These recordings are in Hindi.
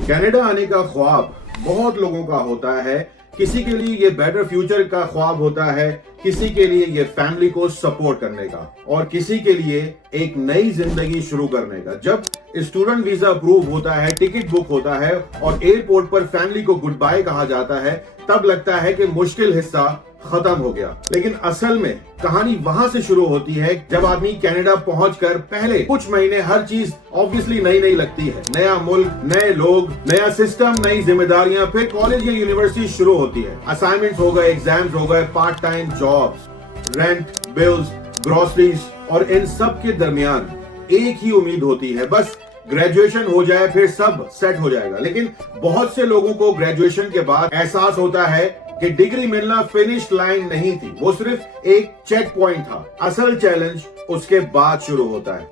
कनाडा आने का ख्वाब बहुत लोगों का होता है। किसी के लिए ये बेटर फ्यूचर का ख्वाब होता है, किसी के लिए ये फैमिली को सपोर्ट करने का, और किसी के लिए एक नई जिंदगी शुरू करने का। जब स्टूडेंट वीजा अप्रूव होता है, टिकट बुक होता है और एयरपोर्ट पर फैमिली को गुड बाय कहा जाता है, तब लगता है कि मुश्किल हिस्सा खत्म हो गया। लेकिन असल में कहानी वहां से शुरू होती है जब आदमी कनाडा पहुंचकर पहले कुछ महीने हर चीज ऑब्वियसली नई नई लगती है। नया मुल्क, नए लोग, नया सिस्टम, नई जिम्मेदारियां, फिर कॉलेज या यूनिवर्सिटी शुरू होती है। असाइनमेंट्स हो गए, एग्जाम्स हो गए, part time jobs, rent, bills, groceries, और इन सब के दरमियान एक ही उम्मीद होती है, बस ग्रेजुएशन हो जाए फिर सब सेट हो जाएगा। लेकिन बहुत से लोगों को ग्रेजुएशन के बाद एहसास होता है कि डिग्री मिलना फिनिश लाइन नहीं थी, वो सिर्फ एक चेक पॉइंट था। असल चैलेंज उसके बाद शुरू होता है।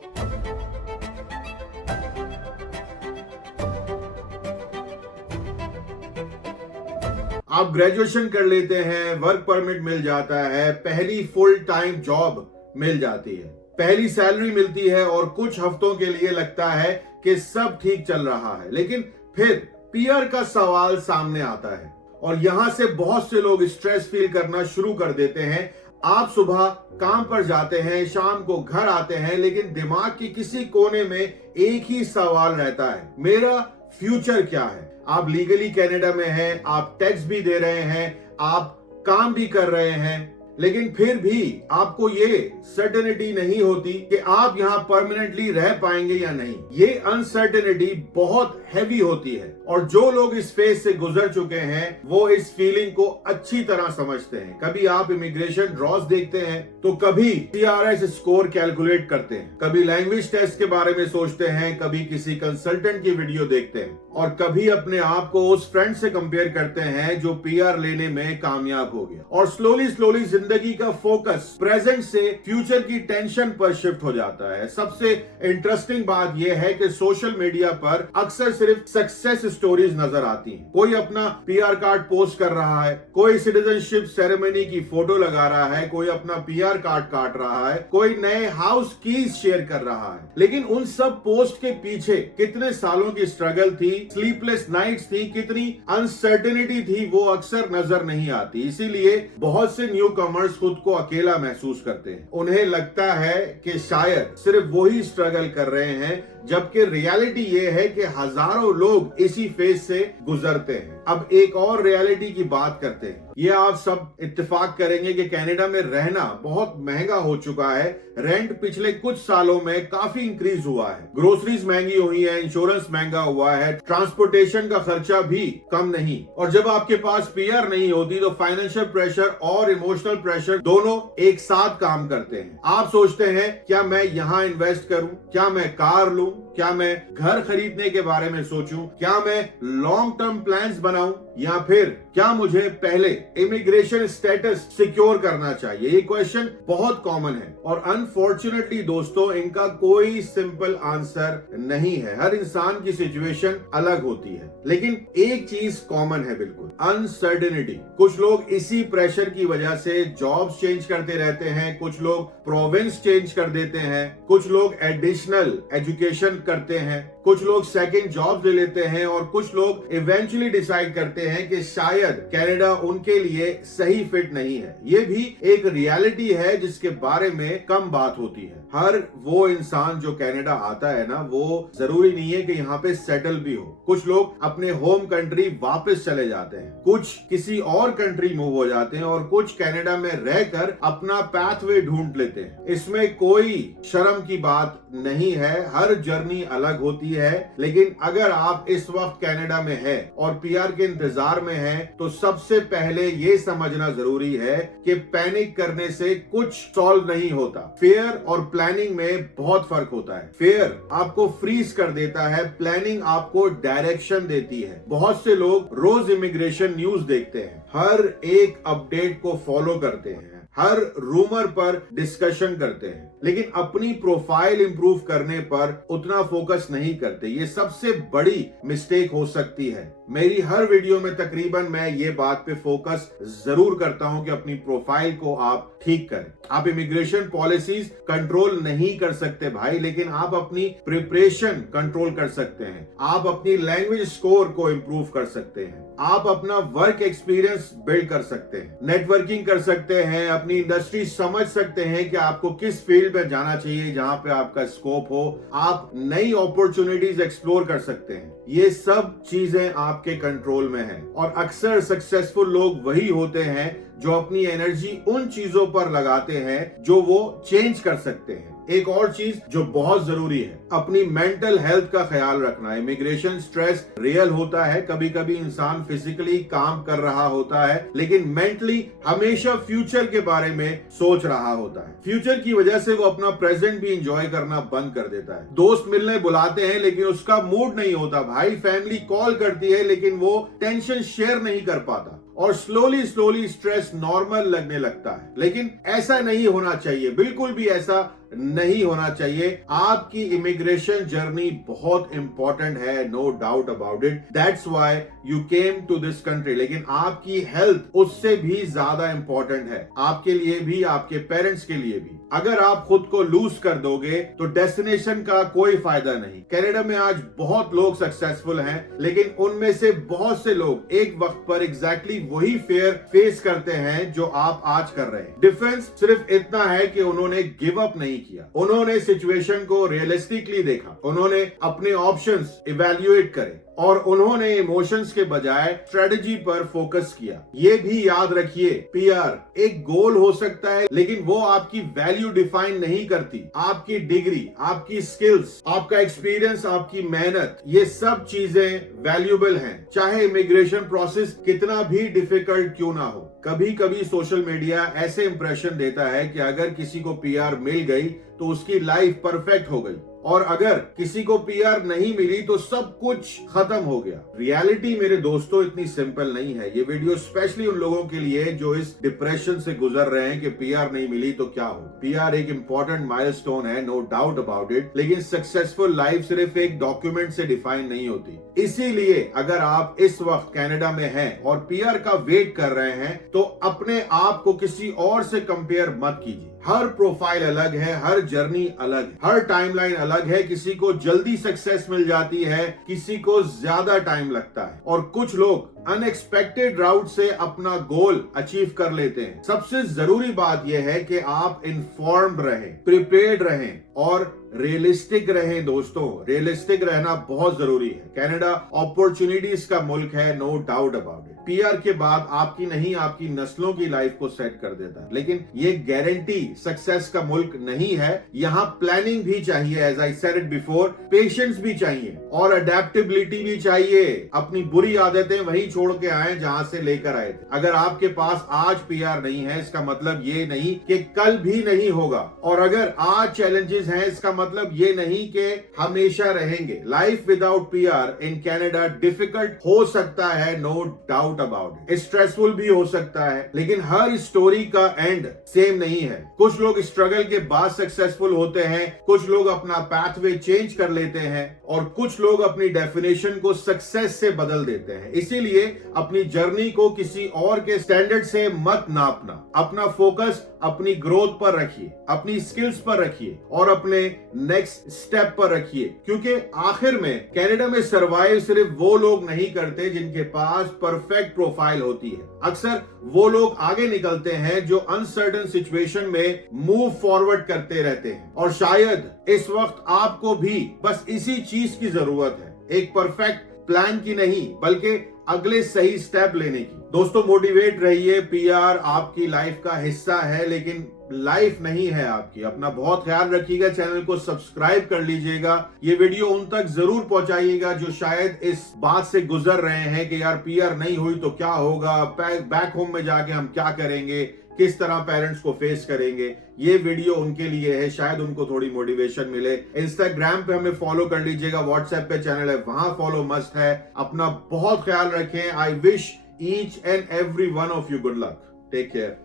आप ग्रेजुएशन कर लेते हैं, वर्क परमिट मिल जाता है, पहली फुल टाइम जॉब मिल जाती है, पहली सैलरी मिलती है और कुछ हफ्तों के लिए लगता है कि सब ठीक चल रहा है। लेकिन फिर पीआर का सवाल सामने आता है और यहां से बहुत से लोग स्ट्रेस फील करना शुरू कर देते हैं। आप सुबह काम पर जाते हैं, शाम को घर आते हैं, लेकिन दिमाग के किसी कोने में एक ही सवाल रहता है, मेरा फ्यूचर क्या है। आप लीगली कनाडा में हैं, आप टैक्स भी दे रहे हैं, आप काम भी कर रहे हैं, लेकिन फिर भी आपको ये सर्टेनिटी नहीं होती कि आप यहाँ परमानेंटली रह पाएंगे या नहीं। ये अनसर्टेनिटी बहुत हैवी होती है और जो लोग इस फेज से गुजर चुके हैं वो इस फीलिंग को अच्छी तरह समझते हैं। कभी आप इमिग्रेशन ड्रॉस देखते हैं तो कभी CRS स्कोर कैलकुलेट करते हैं, कभी लैंग्वेज टेस्ट के बारे में सोचते हैं, कभी किसी कंसल्टेंट की वीडियो देखते हैं और कभी अपने आप को उस फ्रेंड से कंपेयर करते हैं जो PR लेने में कामयाब हो गया। और स्लोली स्लोली जिंदगी का फोकस प्रेजेंट से फ्यूचर की टेंशन पर शिफ्ट हो जाता है। सबसे इंटरेस्टिंग बात यह है कि सोशल मीडिया पर अक्सर सिर्फ सक्सेस स्टोरीज नजर आती हैं। कोई अपना PR कार्ड पोस्ट कर रहा है, कोई सिटीजनशिप सेरेमनी की फोटो लगा रहा है, कोई अपना PR कार्ड काट रहा है, कोई नए हाउस कीज शेयर कर रहा है। लेकिन उन सब पोस्ट के पीछे कितने सालों की स्ट्रगल थी, स्लीपलेस नाइट्स थी, कितनी अनसर्टेनिटी थी, वो अक्सर नजर नहीं आती। इसीलिए बहुत से न्यू कमर्स खुद को अकेला महसूस करते हैं। उन्हें लगता है कि शायद सिर्फ वही स्ट्रगल कर रहे हैं, जबकि रियलिटी ये है कि हजारों लोग इसी फेज से गुजरते हैं। अब एक और रियलिटी की बात करते हैं। ये आप सब इत्तेफाक करेंगे कि कनाडा में रहना बहुत महंगा हो चुका है। रेंट पिछले कुछ सालों में काफी इंक्रीज हुआ है, ग्रोसरीज महंगी हुई है, इंश्योरेंस महंगा हुआ है, ट्रांसपोर्टेशन का खर्चा भी कम नहीं। और जब आपके पास PR नहीं होती तो फाइनेंशियल प्रेशर और इमोशनल प्रेशर दोनों एक साथ काम करते हैं। आप सोचते हैं क्या मैं यहाँ इन्वेस्ट करूं, क्या मैं कार लूं, क्या मैं घर खरीदने के बारे में सोचूं, क्या मैं लॉन्ग टर्म प्लान्स बनाऊं, या फिर क्या मुझे पहले इमिग्रेशन स्टेटस सिक्योर करना चाहिए। ये क्वेश्चन बहुत कॉमन है और अनफॉर्चुनेटली दोस्तों इनका कोई सिंपल आंसर नहीं है। हर इंसान की सिचुएशन अलग होती है, लेकिन एक चीज कॉमन है बिल्कुल, अनसर्टेनिटी। कुछ लोग इसी प्रेशर की वजह से जॉब्स चेंज करते रहते हैं, कुछ लोग प्रोविंस चेंज कर देते हैं, कुछ लोग एडिशनल एजुकेशन करते हैं, कुछ लोग सेकंड जॉब ले लेते हैं और कुछ लोग इवेंचुअली डिसाइड करते हैं कि शायद कनाडा उनके लिए सही फिट नहीं है। ये भी एक रियलिटी है जिसके बारे में कम बात होती है। हर वो इंसान जो कनाडा आता है ना, वो जरूरी नहीं है कि यहाँ पे सेटल भी हो। कुछ लोग अपने होम कंट्री वापस चले जाते हैं, कुछ किसी और कंट्री मूव हो जाते हैं और कुछ कनाडा में रहकर अपना पाथवे ढूंढ लेते हैं। इसमें कोई शर्म की बात नहीं है, हर जर्नी अलग होती है। लेकिन अगर आप इस वक्त कनाडा में हैं और PR के इंतजार में हैं, तो सबसे पहले ये समझना जरूरी है कि पैनिक करने से कुछ सॉल्व नहीं होता। फेयर और प्लानिंग में बहुत फर्क होता है। फेयर आपको फ्रीज कर देता है, प्लानिंग आपको डायरेक्शन देती है। बहुत से लोग रोज इमिग्रेशन न्यूज देखते हैं, हर एक अपडेट को फॉलो करते हैं, हर रूमर पर डिस्कशन करते हैं, लेकिन अपनी प्रोफाइल इंप्रूव करने पर उतना फोकस नहीं करते। ये सबसे बड़ी मिस्टेक हो सकती है। मेरी हर वीडियो में तकरीबन मैं ये बात पे फोकस जरूर करता हूं कि अपनी प्रोफाइल को आप ठीक करें। आप इमिग्रेशन पॉलिसीज कंट्रोल नहीं कर सकते भाई, लेकिन आप अपनी प्रिपरेशन कंट्रोल कर सकते हैं। आप अपनी लैंग्वेज स्कोर को इंप्रूव कर सकते हैं। आप अपना वर्क एक्सपीरियंस बिल्ड कर सकते हैं, नेटवर्किंग कर सकते हैं, अपनी इंडस्ट्री समझ सकते हैं कि आपको किस फील्ड में जाना चाहिए जहां पे आपका स्कोप हो। आप नई अपॉर्चुनिटीज एक्सप्लोर कर सकते हैं। ये सब चीजें आपके कंट्रोल में हैं और अक्सर सक्सेसफुल लोग वही होते हैं जो अपनी एनर्जी उन चीजों पर लगाते हैं जो वो चेंज कर सकते हैं। एक और चीज जो बहुत जरूरी है, अपनी मेंटल हेल्थ का ख्याल रखना। इमिग्रेशन स्ट्रेस रियल होता है, कभी कभी इंसान फिजिकली काम कर रहा होता है लेकिन मेंटली हमेशा फ्यूचर के बारे में सोच रहा होता है। फ्यूचर की वजह से वो अपना प्रेजेंट भी एंजॉय करना बंद कर देता है। दोस्त मिलने बुलाते हैं लेकिन उसका मूड नहीं होता भाई। फैमिली कॉल करती है लेकिन वो टेंशन शेयर नहीं कर पाता और स्लोली स्ट्रेस नॉर्मल लगने लगता है। लेकिन ऐसा नहीं होना चाहिए, बिल्कुल भी ऐसा नहीं होना चाहिए। आपकी इमिग्रेशन जर्नी बहुत इंपॉर्टेंट है, no doubt about it. That's why you came to this country. लेकिन आपकी हेल्थ उससे भी ज्यादा इंपॉर्टेंट है, आपके लिए भी, आपके पेरेंट्स के लिए भी। अगर आप खुद को लूज कर दोगे तो डेस्टिनेशन का कोई फायदा नहीं। कनाडा में आज बहुत लोग सक्सेसफुल हैं, लेकिन उनमें से बहुत से लोग एक वक्त पर एग्जैक्टली वही फेयर फेस करते हैं जो आप आज कर रहे हैं। डिफरेंस सिर्फ इतना है कि उन्होंने गिव अप नहीं किया, उन्होंने सिचुएशन को रियलिस्टिकली देखा, उन्होंने अपने ऑप्शंस इवैल्यूएट करे और उन्होंने इमोशंस के बजाय स्ट्रेटजी पर फोकस किया। ये भी याद रखिए, पीआर एक गोल हो सकता है लेकिन वो आपकी वैल्यू डिफाइन नहीं करती। आपकी डिग्री, आपकी स्किल्स, आपका एक्सपीरियंस, आपकी मेहनत, ये सब चीजें वैल्यूएबल हैं, चाहे इमिग्रेशन प्रोसेस कितना भी डिफिकल्ट क्यों ना हो। कभी कभी सोशल मीडिया ऐसे इंप्रेशन देता है कि अगर किसी को पीआर मिल गई तो उसकी लाइफ परफेक्ट हो गई और अगर किसी को पीआर नहीं मिली तो सब कुछ खत्म हो गया। रियलिटी मेरे दोस्तों इतनी सिंपल नहीं है। ये वीडियो स्पेशली उन लोगों के लिए जो इस डिप्रेशन से गुजर रहे हैं कि पीआर नहीं मिली तो क्या हो। पीआर एक इंपॉर्टेंट माइलस्टोन है, नो डाउट अबाउट इट, लेकिन सक्सेसफुल लाइफ सिर्फ एक डॉक्यूमेंट से डिफाइन नहीं होती। इसीलिए अगर आप इस वक्त कनाडा में हैं और पीआर का वेट कर रहे हैं तो अपने आप को किसी और से कंपेयर मत कीजिए। हर प्रोफाइल अलग है, हर जर्नी अलग है, हर टाइमलाइन अलग है। किसी को जल्दी सक्सेस मिल जाती है, किसी को ज्यादा टाइम लगता है और कुछ लोग अनएक्सपेक्टेड राउट से अपना गोल अचीव कर लेते हैं। सबसे जरूरी बात यह है कि आप इन्फॉर्म्ड रहें, प्रिपेयर्ड रहें और रियलिस्टिक रहें। दोस्तों, रियलिस्टिक रहना बहुत जरूरी है। कनाडा अपॉर्चुनिटीज का मुल्क है, no doubt about it. PR के बाद आपकी नहीं, आपकी नस्लों की लाइफ को सेट कर देता है, लेकिन ये गारंटी सक्सेस का मुल्क नहीं है। यहाँ प्लानिंग भी चाहिए, as I said it before, patience भी चाहिए और अडेप्टेबिलिटी भी चाहिए। अपनी बुरी आदतें वहीं छोड़ के आए जहां से लेकर आए थे। अगर आपके पास आज पीआर नहीं है, इसका मतलब ये नहीं कि कल भी नहीं होगा, और अगर आज चैलेंजेस हैं, इसका मतलब ये नहीं कि हमेशा रहेंगे। Life without PR in Canada difficult हो सकता है, no doubt about it. Stressful भी हो सकता है, लेकिन हर स्टोरी का एंड सेम नहीं है। कुछ लोग स्ट्रगल के बाद सक्सेसफुल होते हैं, कुछ लोग अपना पाथवे चेंज कर लेते हैं और कुछ लोग अपनी डेफिनेशन को सक्सेस से बदल देते हैं। इसीलिए अपनी जर्नी को किसी और के स्टैंडर्ड से मत नापना। अपना फोकस अपनी ग्रोथ पर रखिए, अपनी स्किल्स पर रखिए और अपने नेक्स्ट स्टेप पर रखिए, क्योंकि आखिर में कनाडा में सरवाइव सिर्फ वो लोग नहीं करते जिनके पास परफेक्ट प्रोफाइल होती है। अक्सर वो लोग आगे निकलते हैं जो अनसर्टेन सिचुएशन में मूव फॉरवर्ड करते रहते हैं। और शायद इस वक्त आपको भी बस इसी चीज की जरूरत है, एक परफेक्ट प्लान की नहीं बल्कि अगले सही स्टेप लेने की। दोस्तों, मोटिवेट रहिए। पीआर आपकी लाइफ का हिस्सा है लेकिन लाइफ नहीं है आपकी। अपना बहुत ख्याल रखिएगा, चैनल को सब्सक्राइब कर लीजिएगा, ये वीडियो उन तक जरूर पहुंचाइएगा जो शायद इस बात से गुजर रहे हैं कि यार पीआर नहीं हुई तो क्या होगा, बैक होम में जाके हम क्या करेंगे, किस तरह पेरेंट्स को फेस करेंगे। ये वीडियो उनके लिए है, शायद उनको थोड़ी मोटिवेशन मिले। इंस्टाग्राम पे हमें फॉलो कर लीजिएगा, व्हाट्सएप पे चैनल है, वहां फॉलो मस्ट है। अपना बहुत ख्याल रखें। I wish each and every one of you good luck. Take care.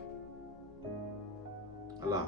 Allah.